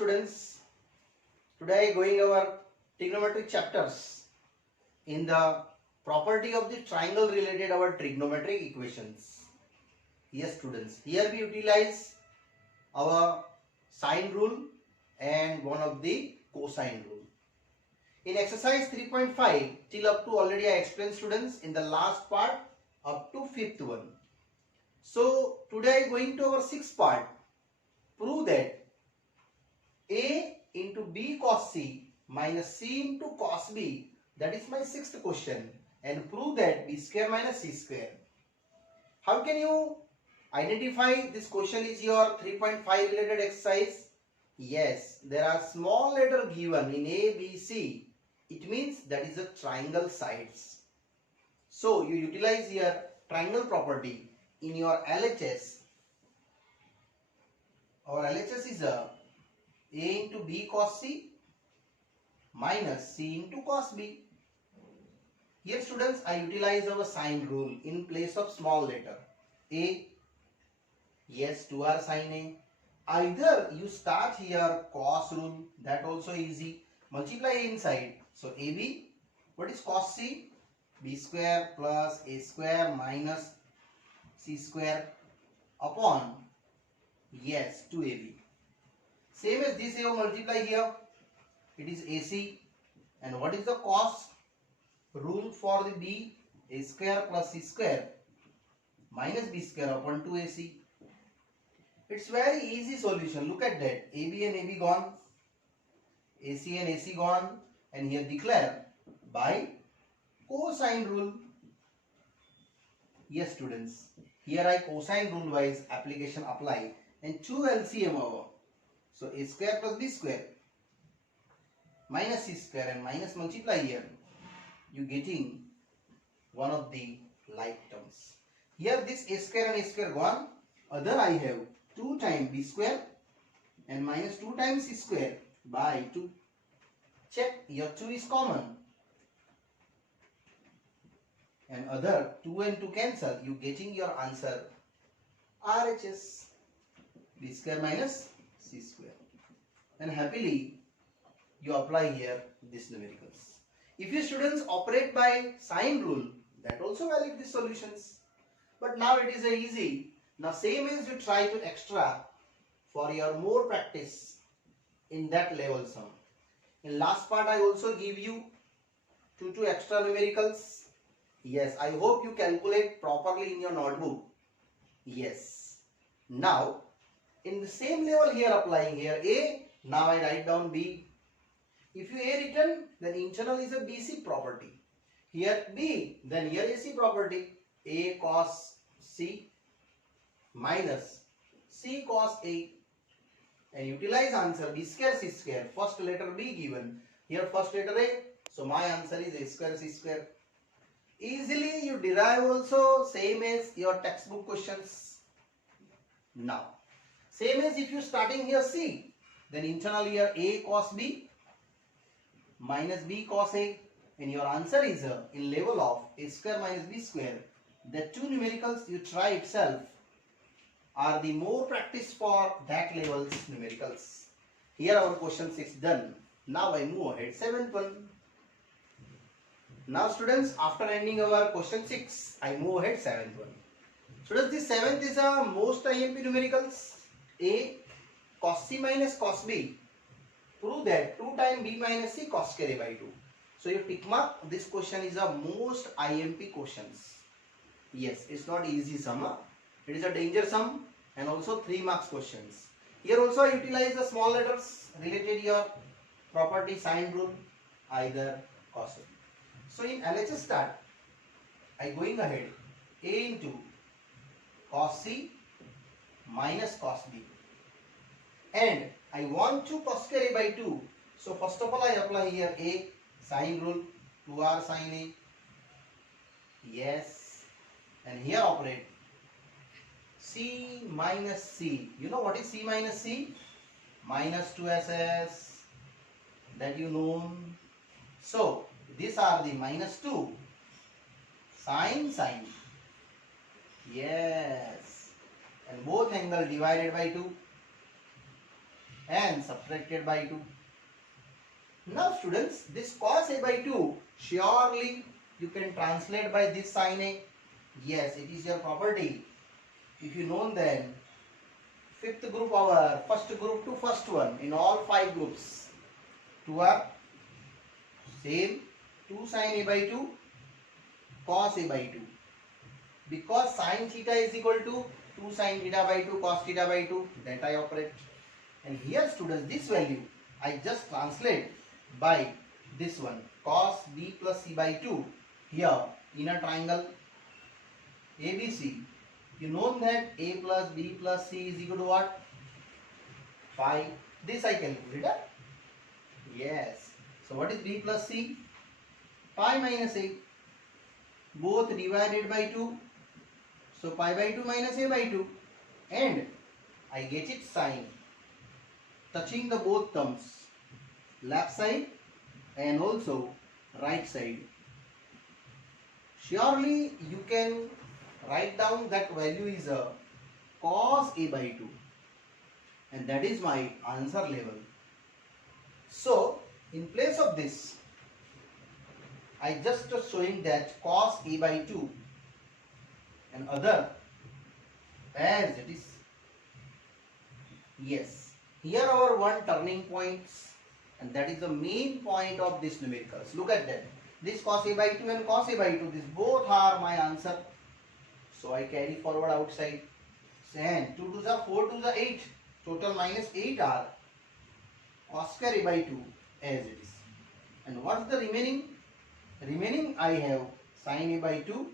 students, today going over trigonometric chapters in the property of the triangle related our trigonometric equations. Yes students, here we utilize our sine rule and one of the cosine rule. In exercise 3.5 till up to already I explained students in the last part up to fifth one. So today going to our sixth part, prove that A into B cos C minus C into cos B, that is my sixth question, and prove that B square minus C square. How can you identify this question is your 3.5 related exercise? Yes, there are small letter given in A, B, C. It means that is a triangle sides. So you utilize here triangle property in your LHS. Our LHS is A into B cos C minus C into cos B. Here students, I utilize our sine rule in place of small letter A. Yes, 2r sine A. Either you start here cos rule, that also easy. Multiply A inside. So AB, what is cos C? B square plus A square minus C square upon, yes, 2AB. Same as this, you multiply here. It is AC. And what is the cos rule for the B? A square plus C square minus B square upon 2AC. It's very easy solution. Look at that. AB and AB gone. AC and AC gone. And here declare by cosine rule. Yes students. Here I cosine rule wise application apply. And 2 LCM over. So A square plus B square minus C square and minus multiply here. You getting one of the like terms. Here this A square and A square gone. Other I have 2 times B square and minus 2 times C square by 2. Check, your 2 is common. And other 2 and 2 cancel. You getting your answer RHS. B square minus C square. And happily you apply here these numericals. If you students operate by sine rule, that also valid these solutions. But now it is easy. Now same as you try to extra for your more practice in that level sum. In last part I also give you two extra numericals. Yes, I hope you calculate properly in your notebook. Yes. Now in the same level here applying here A, now I write down B. If you A written, then internal is a BC property. Here B, then here AC property. A cos C minus C cos A. And utilize answer B square C square. First letter B given. Here first letter A. So my answer is A square C square. Easily you derive also same as your textbook questions. Now, same as if you starting here C, then internal here A cos B minus B cos A, and your answer is in level of A square minus B square. The two numericals you try itself are the more practice for that level's numericals. Here our question 6 done. Now I move ahead 7th one. Now students, after ending our question 6, I move ahead 7th one. Students, this 7th is a most IMP numericals. A cos C minus cos B. Prove that 2 times B minus C cos square A by 2. So you tick mark, this question is a most IMP questions. Yes, it's not easy sum. It is a danger sum and also 3 marks questions. Here also I utilize the small letters related your property sine rule, either cos A. So in LHS start, I going ahead A into cos C minus cos B. And I want to cos square A by 2. So first of all I apply here A sine rule, 2r sine A. Yes. And here operate C minus C. You know what is C minus C? Minus 2SS. That you know. So these are the minus 2. Sine. Yes. And both angle divided by 2. and subtracted by 2. Now students, this cos a by 2, surely you can translate by this sin a. Yes, it is your property. If you know, then fifth group over first group to first one in all 5 groups. 2 are same, 2 sin a by 2, cos a by 2. Because sin theta is equal to 2 sin theta by 2 cos theta by 2, that I operate. And here students, this value I just translate by this one, cos b plus c by 2. Here in a triangle ABC, you know that a plus b plus c is equal to what? Phi. This I calculated. Yes. So what is b plus c? Pi minus a. Both divided by 2. So pi by 2 minus a by 2. And I get it sine. Touching the both terms. Left side and also right side. Surely you can write down that value is a cos a by 2. And that is my answer level. So in place of this, I just showing that cos a by 2 and other as it is. Yes, here our one turning points, and that is the main point of this numericals. Look at that. This cos a by 2 and cos a by 2, this both are my answer. So I carry forward outside. And 2 to the 4 to the 8. Total minus 8 are cos square a by 2 as it is. And what's the remaining? Remaining I have sin a by 2.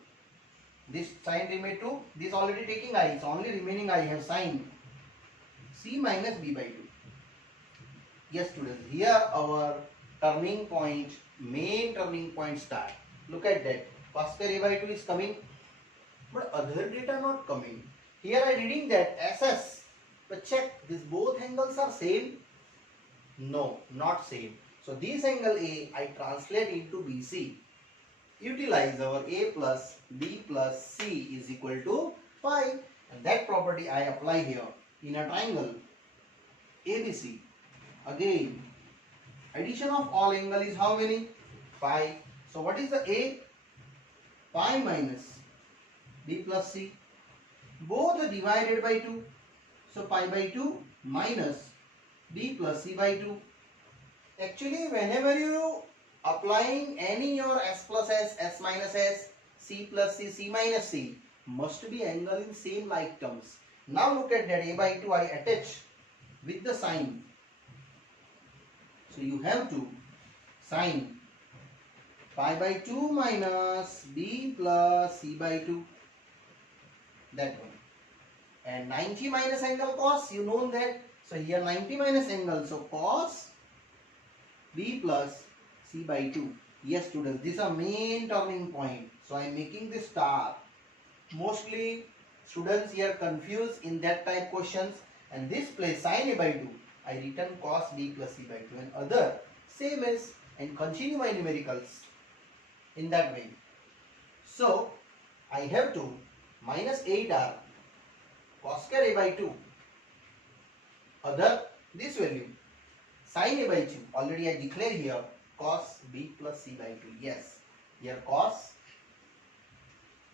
This sin remain 2. This already taking I. It's only remaining I have sin c minus b by 2. Yes students, here our turning point, main turning point start. Look at that. Cos square a by 2 is coming. But other data not coming. Here I reading that SS. But check, these both angles are same. No, not same. So this angle A I translate into BC. Utilize our A plus B plus C is equal to phi. And that property I apply here in a triangle ABC. Again, addition of all angle is how many? Phi. So what is the A? Pi minus B plus C. Both are divided by 2. So pi by 2 minus B plus C by 2. Actually, whenever you applying any your S plus S minus S, C plus C, C minus C, must be angle in same like terms. Now look at that. A by 2 I attach with the sign. So you have to sin pi by 2 minus B plus C by 2. That one. And 90 minus angle cos, you know that. So here 90 minus angle. So cos B plus C by 2. Yes students, this is a main turning point. So I am making this star. Mostly students here confused in that type questions. And this place sin A by 2. I written cos B plus C by 2. And other same as, and continue my numericals in that way. So I have to minus 8 are cos square A by 2. Other this value sin A by 2. Already I declare here cos B plus C by 2. Yes. Here cos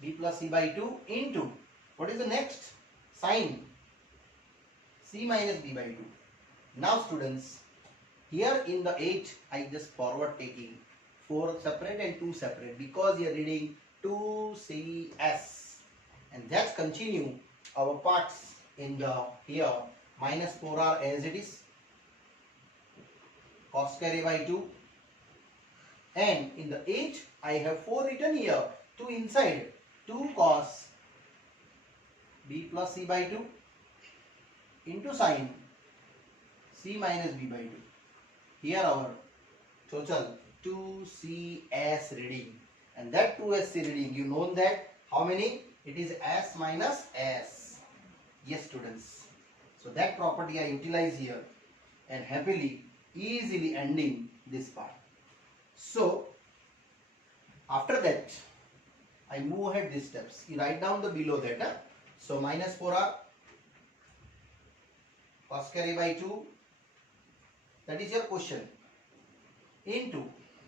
B plus C by 2 into what is the next? Sin C minus B by 2. Now students, here in the 8 I just forward taking 4 separate and 2 separate because you are reading 2CS. And that's continue our parts in the here minus 4R as it is, cos square A by 2, and in the 8 I have 4 written here, 2 inside, 2 cos B plus C by 2 into sin C minus B by 2. Here our total 2CS reading, and that 2SC reading, you know that how many? It is S minus S. Yes students. So that property I utilize here and happily, easily ending this part. So after that I move ahead these steps. You write down the below that. So minus 4R cos square A by 2 That is your question. Into,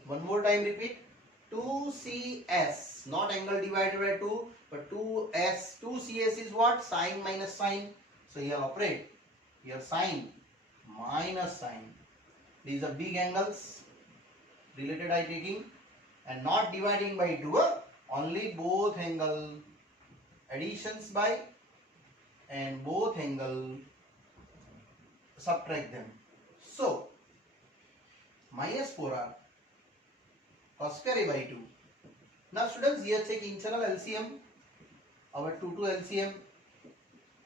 one more time repeat, 2CS, not angle divided by 2, but 2S. 2CS is what? Sine minus sine. So here operate, here sine minus sine. These are big angles related I taking and not dividing by 2, only both angle additions by and both angle subtract them. So minus 4r cos square a by 2. Now students, here check internal LCM. Our 2 LCM.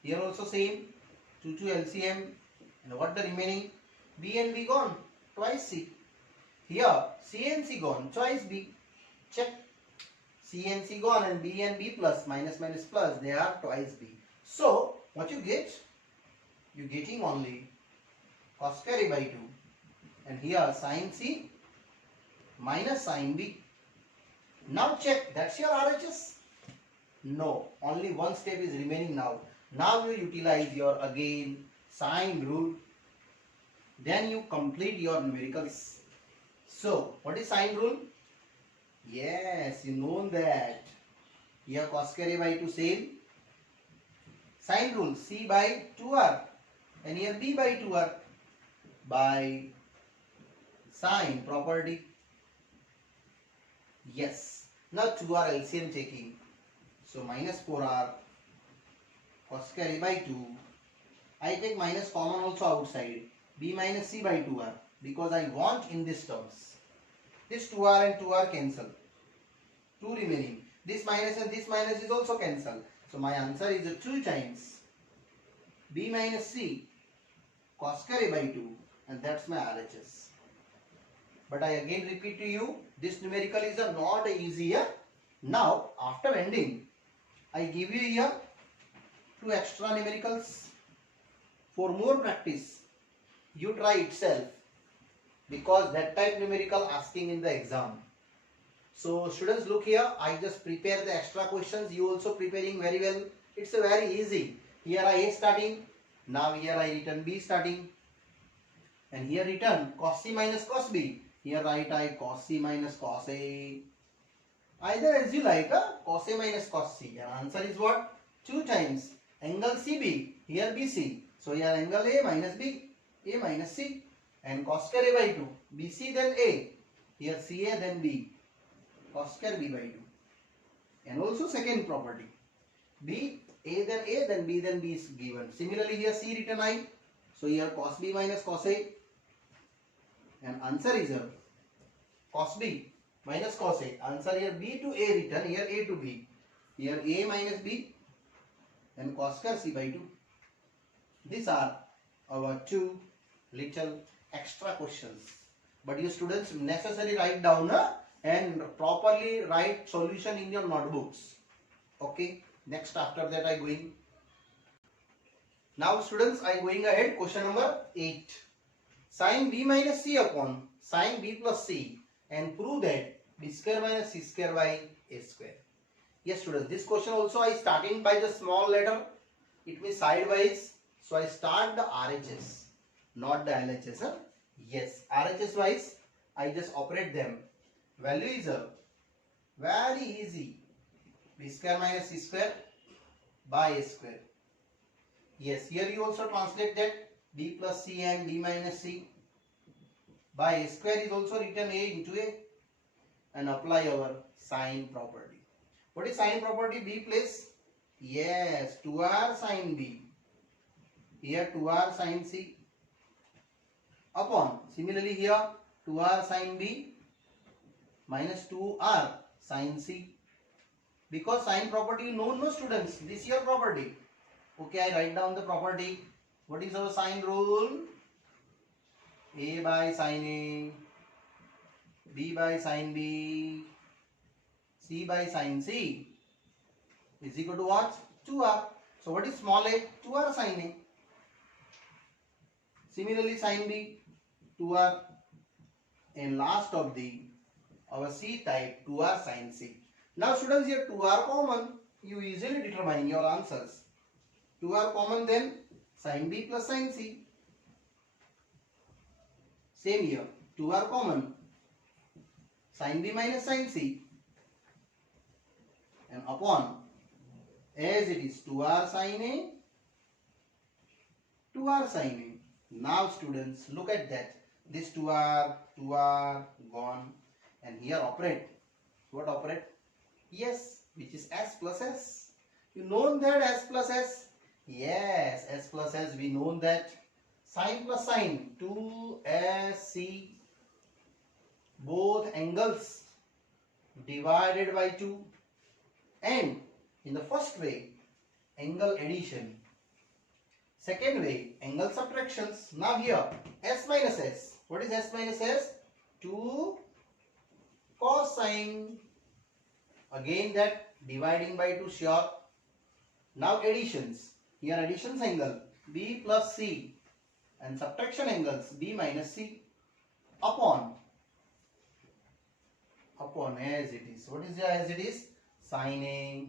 Here also same 2 LCM. And what the remaining? B and B gone, twice C. Here C and C gone, twice B. Check. C and C gone and B plus, minus minus plus, they are twice B. So what you get? You getting only cos square a by 2. And here sin C minus sin B. Now check, that's your RHS? No, only one step is remaining now. Now you utilize your again sine rule. Then you complete your numericals. So what is sine rule? Yes, you know that. Here cos square a by 2 same. Sine rule, C by 2r. And here B by 2r. By sine property. Yes. Now 2r LCM checking. So minus 4r cos square a by 2. I take minus common also outside. B minus C by 2r. Because I want in this terms. This 2r and 2r cancel. 2 remaining. This minus and this minus is also cancel. So my answer is 2 times B minus C cos square a by 2. And that's my RHS. But I again repeat to you, this numerical is not easy. Now, after ending, I give you here 2 extra numericals. For more practice, you try itself. Because that type numerical asking in the exam. So students, look here, I just prepare the extra questions. You also preparing very well. It's a very easy. Here I A starting. Now here I written B starting. And here written cos C minus cos B. Here write I cos C minus cos A. Either as you like, cos A minus cos C. And answer is what? 2 times angle CB. Here BC. So here angle A minus B. A minus C. And cos square A by 2. BC then A. Here CA then B. Cos square B by 2. And also second property. B, A then B is given. Similarly here C written I. So here cos B minus cos A. And answer is cos B minus cos A. Answer here B to A written. Here A to B. Here A minus B. And cos square C by 2. These are our 2 little extra questions. But you students necessarily write down and properly write solution in your notebooks. Okay. Next after that I going. Now students, I going ahead. Question number 8. Sin B minus C upon sin B plus C and prove that B square minus C square by A square. Yes students, this question also I starting by the small letter. It means sidewise. So I start the RHS, not the LHS. Yes, RHS wise I just operate them. Value is very easy. B square minus C square by A square. Yes, here you also translate that B plus C and B minus C by A square is also written A into A and apply our sine property. What is sine property? B place? Yes, 2r sine B. Here 2r sine C upon, similarly here 2r sine B minus 2r sine C. Because sine property you know, no students, this is your property. Okay, I write down the property. What is our sine rule? A by sine A, B by sine B, C by sine C is equal to what? 2r. So what is small a? 2r sine A. Similarly sine B, 2r. And last of the our C type 2r sine C. Now students, here 2r common. You easily determine your answers. 2r common, then sin B plus sin C. Same here. 2 are common. Sin B minus sin C. And upon, as it is 2r sin A, 2r sin A. Now students, look at that. This 2r gone. And here operate. What operate? Yes, which is s plus s. You know that s plus s? Yes, s plus s, we know that. Sin plus sin, 2sc. Both angles divided by 2. And in the first way, angle addition. Second way, angle subtractions. Now here, s minus s. What is s minus s? 2 cos sine. Again that dividing by 2 sure. Now additions. Here additions angle b plus c and subtraction angles b minus c upon as it is. What is here as it is? Sin A.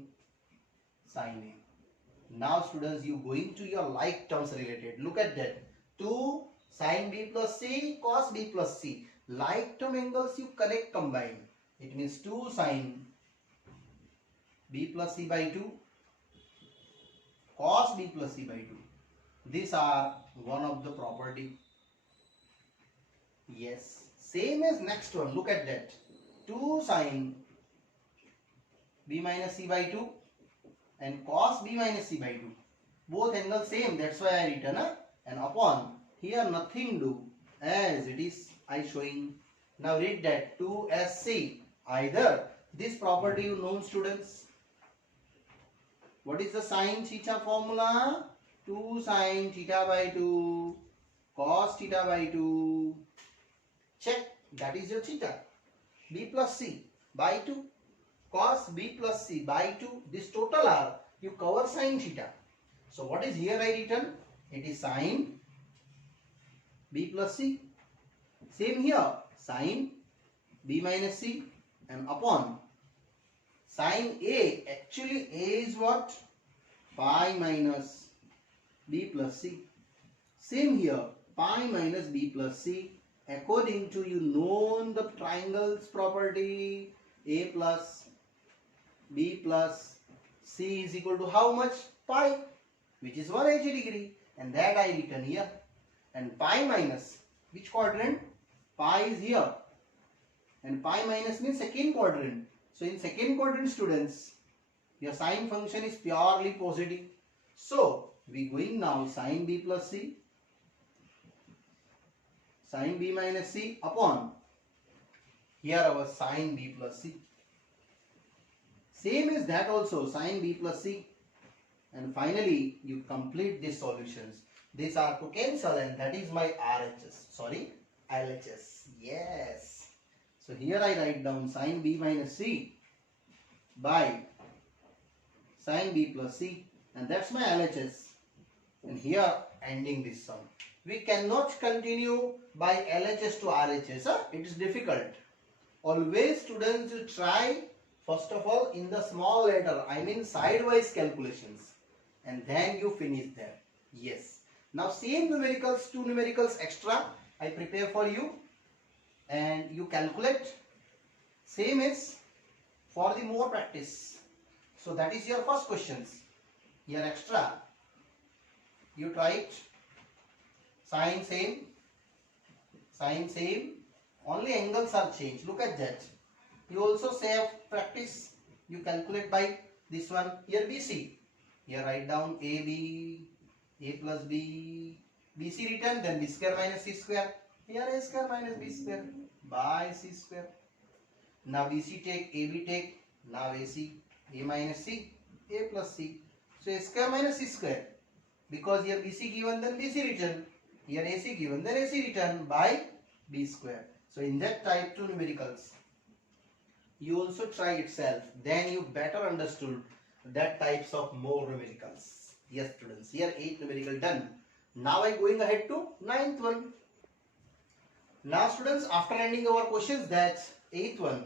Now students, you going to your like terms related. Look at that. 2 sin b plus c cos b plus c. Like term angles you connect combine. It means 2 sin b plus c by 2 cos b plus c by 2. These are one of the property. Yes. Same as next one. Look at that. 2 sin b minus c by 2 and cos b minus c by 2. Both angles same. That's why I written. And upon. Here nothing do. As it is I showing. Now read that. 2sc. Either this property you know students. What is the sin theta formula? 2 sin theta by 2 cos theta by 2. Check. That is your theta. B plus c by 2 cos b plus c by 2. This total R you cover sin theta. So what is here I written? It is sin b plus c. Same here. Sin b minus c and upon sin A. Actually A is what? Pi minus b plus c. Same here. Pi minus b plus c. According to you known the triangles property, A plus b plus c is equal to how much? Pi, which is 180 degree, and that I written here. And pi minus which quadrant? Pi is here, and pi minus means second quadrant. So in second quadrant students, your sine function is purely positive. So we going now sin b plus c, sin b minus c upon here our sin b plus c. Same as that also, sin b plus c. And finally you complete these solutions. These are to cancel, and that is my RHS. Sorry, LHS. Yes. So here I write down sin b minus c by sin b plus c, and that's my LHS. And here ending this sum. We cannot continue by LHS to RHS. It is difficult. Always students you try first of all in the small letter, I mean sidewise calculations, and then you finish there. Yes. Now same numericals, 2 numericals extra I prepare for you, and you calculate. Same is for the more practice. So that is your first questions. Here extra you try it. Sine same, only angles are changed. Look at that. You also save practice. You calculate by this one. Here BC. Here write down AB, A plus B, BC written, then B square minus C square. Here A square minus B square by C square. Now BC take, AB take, now AC, A minus C, A plus C. So A square minus C square. Because here BC given, then BC written. Here AC given, then AC written by B square. So in that type 2 numericals, you also try itself. Then you better understood that types of more numericals. Yes students, here 8 numerical done. Now I going ahead to 9th one. Now students, after ending our questions, that 8th one,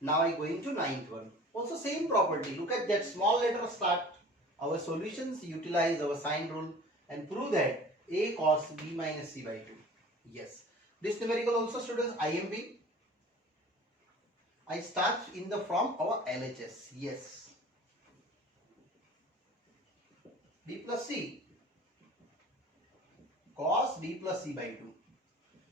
now I going to 9th one. Also same property. Look at that small letter start. Our solutions utilize our sine rule and prove that A cos B minus C by 2. Yes. This numerical also, students, IMP. I start in the from our LHS. Yes. B plus C cos B plus C by 2.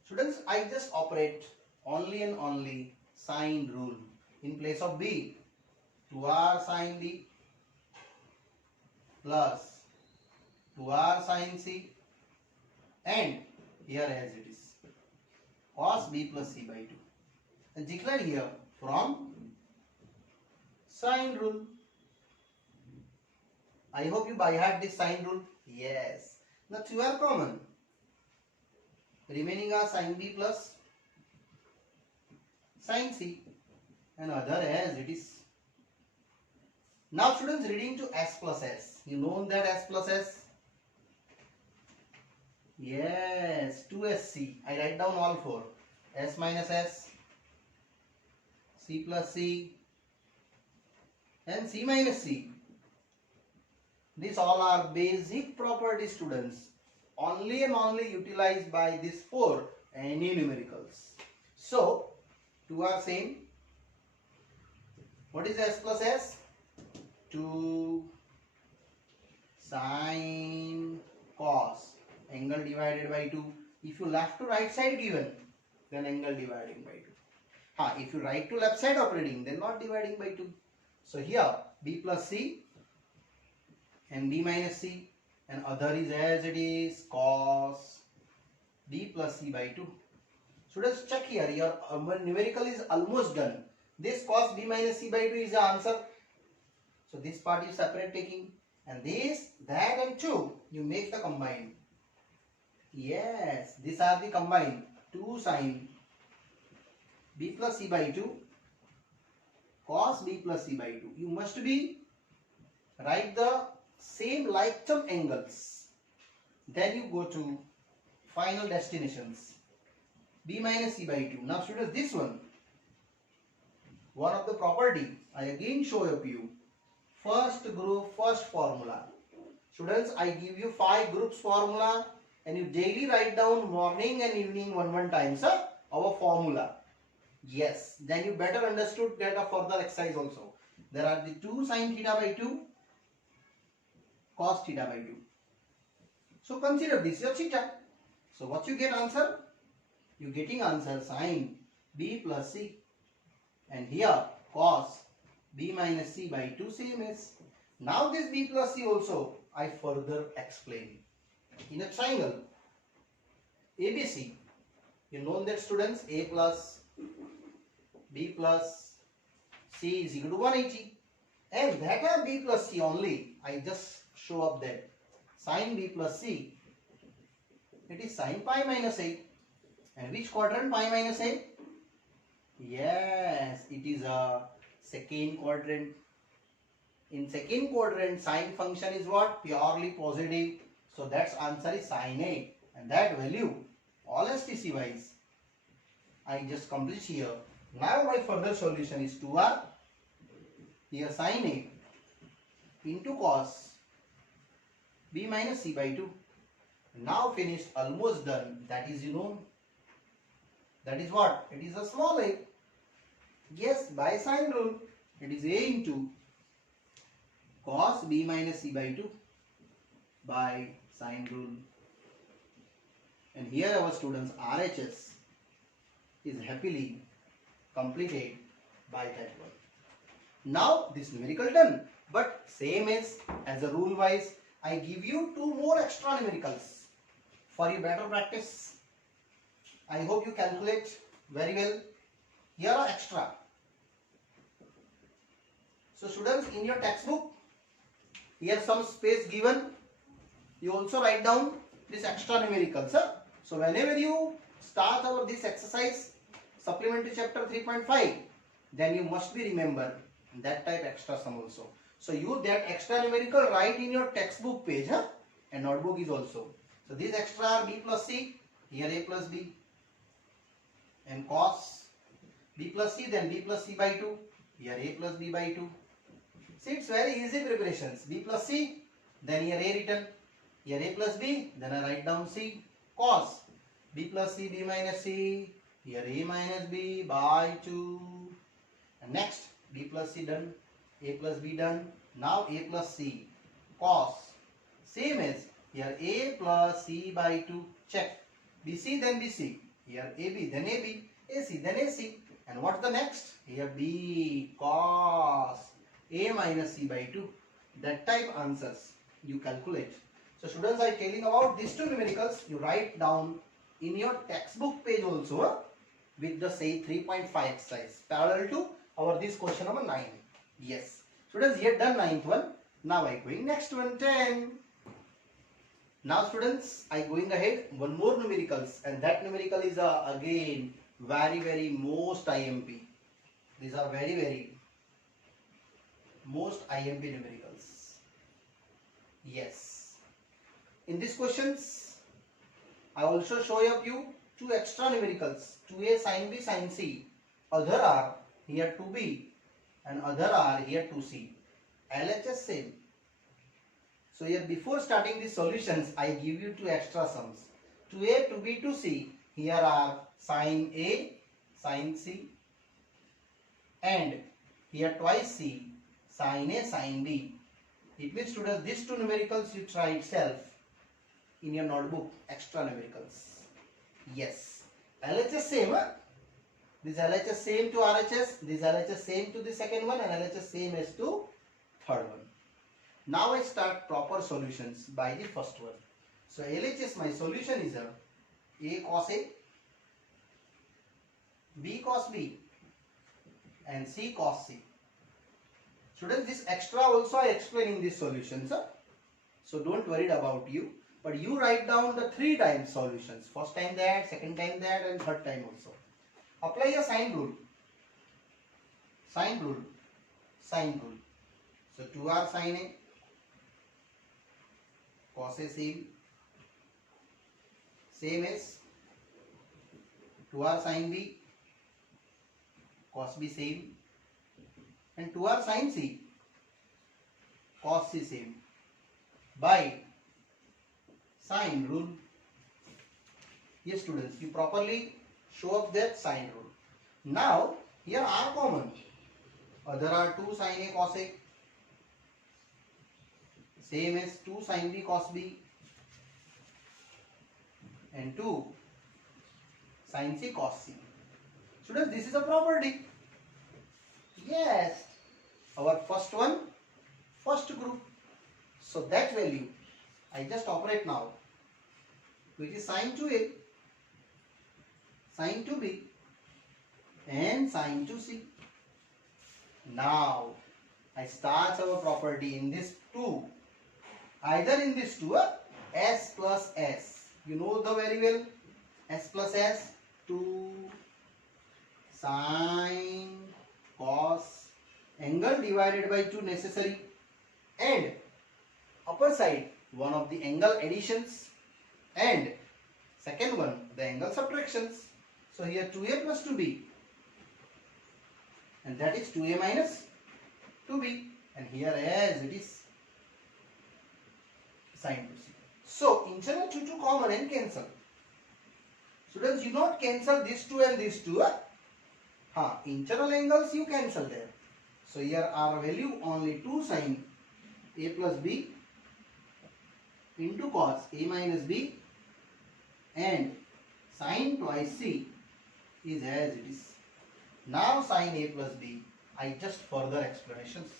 Students, I just operate only and only sine rule. In place of B, 2r sine B plus 2r sine C, and here as it is cos B plus C by 2, and declare here from sine rule. I hope you by heart this sine rule. Yes. Now 2 are common. Remaining are sine B plus sine C, and other as it is. Now students, reading to S plus S. You know that S plus S? Yes, 2SC. I write down all four. S minus S, C plus C, and C minus C. These all are basic property, students. Only and only utilized by these four any numericals. So, two are same. What is S plus S? 2 sine cos, angle divided by 2. If you left to right side given, then angle dividing by 2. If you right to left side operating, then not dividing by 2. So here B plus C and B minus C, and other is as it is cos B plus C by 2. Students, check here, your numerical is almost done. This cos B minus C by 2 is the answer. So this part you separate taking, and this, that and 2 you make the combined. Yes, these are the combined. 2 sine B plus C by 2 cos B plus C by 2. You must be write the same like term angles. Then you go to final destinations. B minus C by 2. Now students, this one of the property I again show up you. First group, first formula. Students, I give you 5 groups formula, and you daily write down morning and evening one times our formula. Yes, then you better understood that a further exercise also. There are the 2 sine theta by 2, cos theta by 2. So consider this your theta. So what you get answer? You getting answer sine B plus C, and here cos B minus C by 2 same is. Now this B plus C also I further explain. In a triangle ABC, you know that students, A plus B plus C is equal to 180, and that are B plus C only. I just show up that sine B plus C, it is sine pi minus A. And which quadrant pi minus A? Yes, it is a second quadrant. In second quadrant, sine function is what? Purely positive. So that's answer is sine A, and that value all STC wise I just complete here. Now my further solution is 2r, here sine A into cos B minus C by 2. Now finished, almost done. That is, that is what? It is a small a. Yes, by sine rule, it is A into cos B minus C by 2 by sine rule. And here our students RHS is happily completed by that one. Now this numerical done, but same as a rule wise, I give you 2 more extra numericals for your better practice. I hope you calculate very well. Here are extra. So students, in your textbook, here some space given. You also write down this extra numericals. So whenever you start this exercise, supplementary chapter 3.5, then you must be remember that type extra sum also. So you that extra numerical write in your textbook page, and notebook is also. So this extra are B plus C, here A plus B, and cos B plus C, then B plus C by 2, here A plus B by 2. See, it's very easy preparations. B plus C, then here A written, here A plus B, then I write down C, cos B plus C, B minus C. Here A minus B by 2. And next, B plus C done. A plus B done. Now A plus C. Cos. Same as here A plus C by 2. Check. BC then BC. Here AB then AB. AC then AC. And what's the next? Here B cos A minus C by 2. That type answers you calculate. So students, I telling about these two numericals. You write down in your textbook page also with the say 3.5 exercise parallel to our this question number 9. Yes. Students, here done 9th one. Now I going next one 10. Now students, I going ahead one more numericals, and that numerical is again very most IMP. These are very most IMP numericals. Yes. In these questions, I also show you two extra numericals. 2a sin b sin c. Other are here 2b and other are here 2c. LHS same. So here before starting the solutions, I give you two extra sums. 2a, 2b, 2c. Here are sin a, sin c. And here twice c, sin a, sin b. It means students, these two numericals you try itself in your notebook, extra numericals. Yes. LHS same. Huh? This LHS same to RHS. This LHS same to the second one, and LHS same as to third one. Now I start proper solutions by the first one. So LHS, my solution is a cos a, b cos b, and c cos c. Students, this extra also I explain in these solutions. So don't worry about you. But you write down the 3 times solutions. First time that, second time that, and third time also. Apply a sine rule. Sine rule. Sine rule. So 2r sin a, cos a same as 2r sin b, cos b same, and 2r sin c, cos c same, by sine rule. Yes students, you properly show up that sine rule. Now here r common. Other are 2 sin a cos a, same as 2 sin b cos b, and 2 sin c cos c. Students, this is a property. Yes, our first one, first group. So that value I just operate now, which is sin 2a, sin 2b, and sin 2c. Now I start our property in this 2. Either in this 2, s plus s. You know the very well. S plus s, 2 sin cos, angle divided by 2 necessary, and upper side one of the angle additions, and second one the angle subtractions. So here 2a plus 2b, and that is 2a minus 2b, and here as it is sin 2c. So internal 2 common and cancel. Students, you not cancel this 2 and this 2. Internal angles you cancel there. So here our value only 2 sin a plus b into cos a minus b, and sin twice c is as it is. Now sin a plus b, I just further explanations.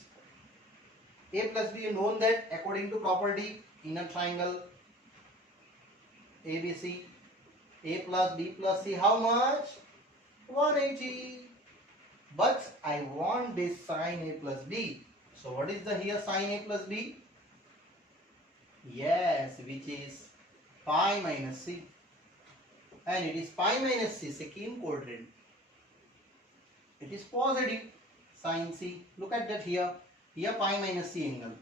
A plus b, you known that according to property in a triangle ABC, a plus b plus c, how much? 180. But I want this sin a plus b. So what is the here sin a plus b? Yes, which is pi minus c. And it is pi minus c, second quadrant. It is positive sin c. Look at that here. Here pi minus c angle.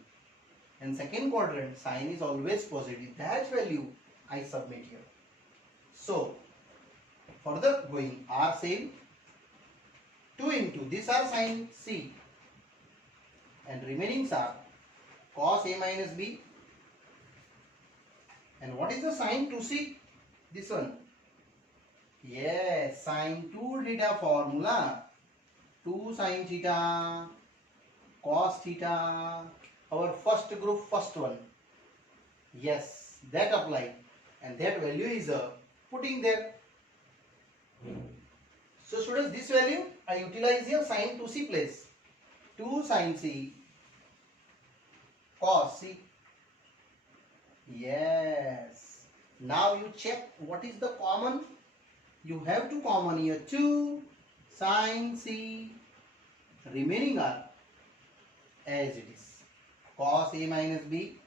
And second quadrant, sin is always positive. That value I submit here. So, further going, r same, 2 into this are sin c, and remaining are cos a minus b. And what is the sin 2c? This one, Yes, sine 2 theta formula. 2 sine theta cos theta. Our first group, first one. Yes, that applied. And that value is putting there. So students, this value I utilize here sine 2c place. 2 sine c cos c. Yes. Now you check what is the common. You have to common here 2 sine c. Remaining are as it is. Cos a minus b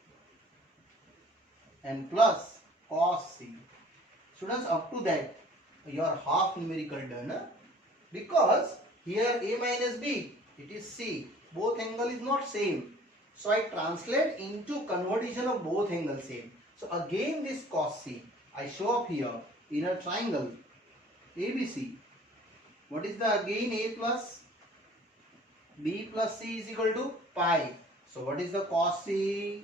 and plus cos c. Students, up to that your half numerical done, because here a minus b, it is c, both angle is not same, so I translate into conversion of both angle same. So again this cos c I show up here in a triangle ABC. What is the again a plus b plus c is equal to pi. So what is the cos c,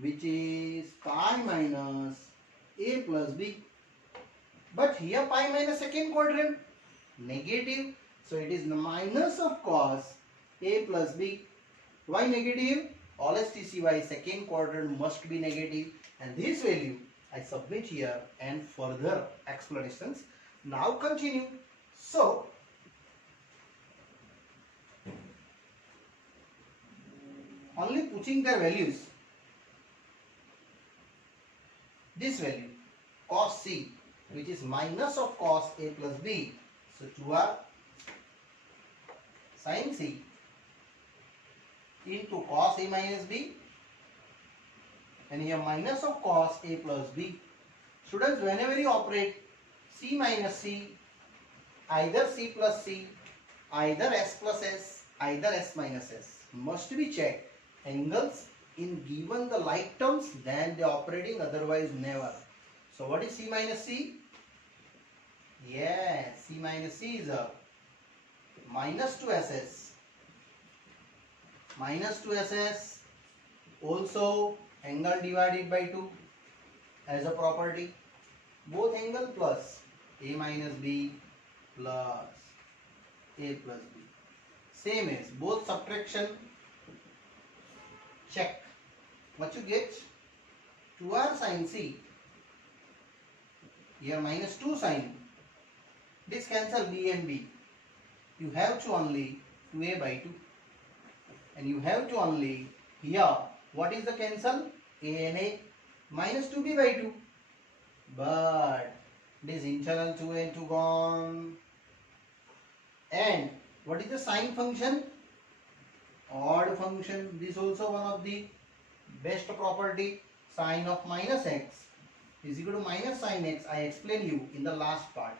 which is pi minus a plus b. But here pi minus second quadrant negative, so it is the minus of cos a plus b. Why negative? All STCY second quadrant must be negative, and this value I submit here and further explanations now continue. So only putting their values, this value cos c, which is minus of cos a plus b, so 2r sin c into cos a minus b, and here minus of cos a plus b. Students, whenever you operate c minus c, either c plus c, either s plus s, either s minus s, must be checked angles in given the like terms, then they are operating, otherwise never. So what is c minus c? Yes, c minus c is a minus 2ss. Minus 2ss, also angle divided by 2 as a property. Both angle plus a minus b plus a plus b. Same as both subtraction. Check. What you get? 2r sin c. Here minus 2 sin. This cancel b and b. You have to only 2a by 2. And you have to only here. What is the cancel? A and a. Minus 2b by 2. But this internal 2 and 2 gone. And what is the sine function? Odd function. This also one of the best property. Sine of minus x is equal to minus sine x. I explained you in the last part.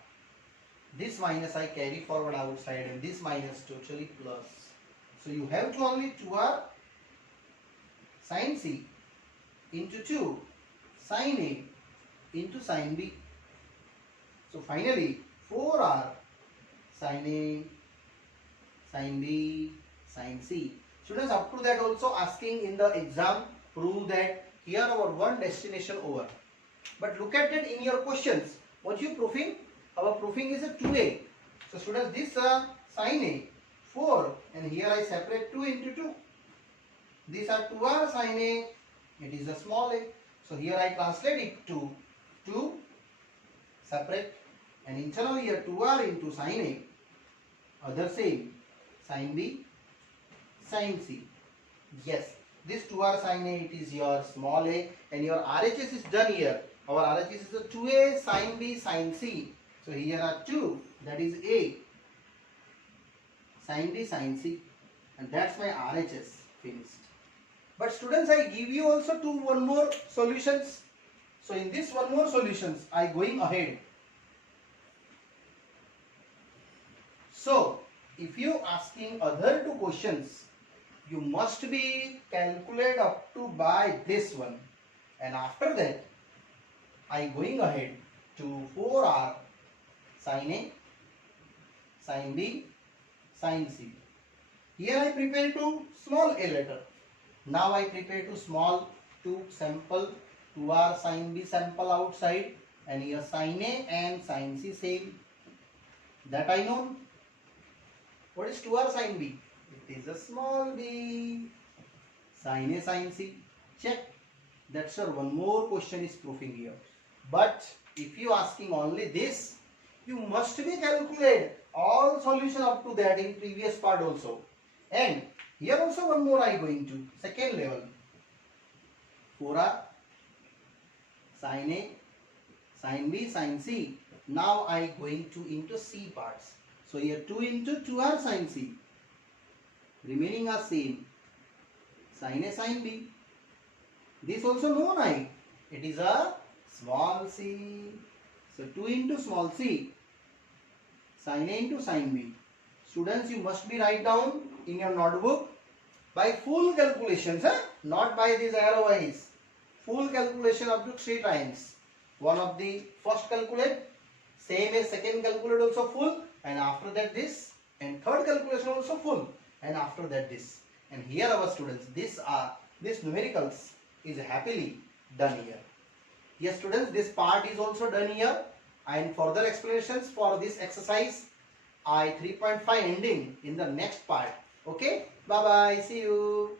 This minus I carry forward outside, and this minus totally plus. So you have to only 2r sin c into 2 sin a into sin b. So finally 4r sin a sin b sin c. Students, up to that also asking in the exam, prove that here our one destination over. But look at that in your questions. What you proving? Our proving is a 2a. So students, this sin a 4, and here I separate 2 into 2. These are 2r sin a. It is a small a. So here I translate it to 2 separate, and internal here 2r into sin a. Other same sin b sin c. Yes, this 2r sin a, it is your small a, and your RHS is done here. Our RHS is a 2a sin b sin c. So here are 2, that is a sin b sin c, and that's my RHS finished. But students, I give you also one more solutions. So in this one more solutions, I going ahead. So if you asking other 2 questions, you must be calculate up to by this one, and after that I going ahead to 4r sin a sin b sin c. Here I prepare to small a letter. Now I prepare to small 2 sample 2r sin b sample outside. and here sin A and sin C same. That I know. What is 2r sin B? It is a small b. Sin A sin C. Check. That's sir, one more question is proving here. But if you asking only this, you must be calculate all solution up to that in previous part also. And here also one more I going to second level. 4r sin A sin B sin C. Now I going to into C parts. So here 2 into 2r sin C. Remaining are same. Sin A sin B. This also known I. It is a small c. So 2 into small c. Sin A into sin B. Students, you must be write down in your notebook by full calculations, not by these arrow wise. Full calculation up to 3 times. One of the first calculate, same as second calculate also full, and after that this, and third calculation also full, and after that this. And here our students, this numericals is happily done here. Yes students, this part is also done here, and further explanations for this exercise I 3.5 ending in the next part. Okay, bye bye, see you.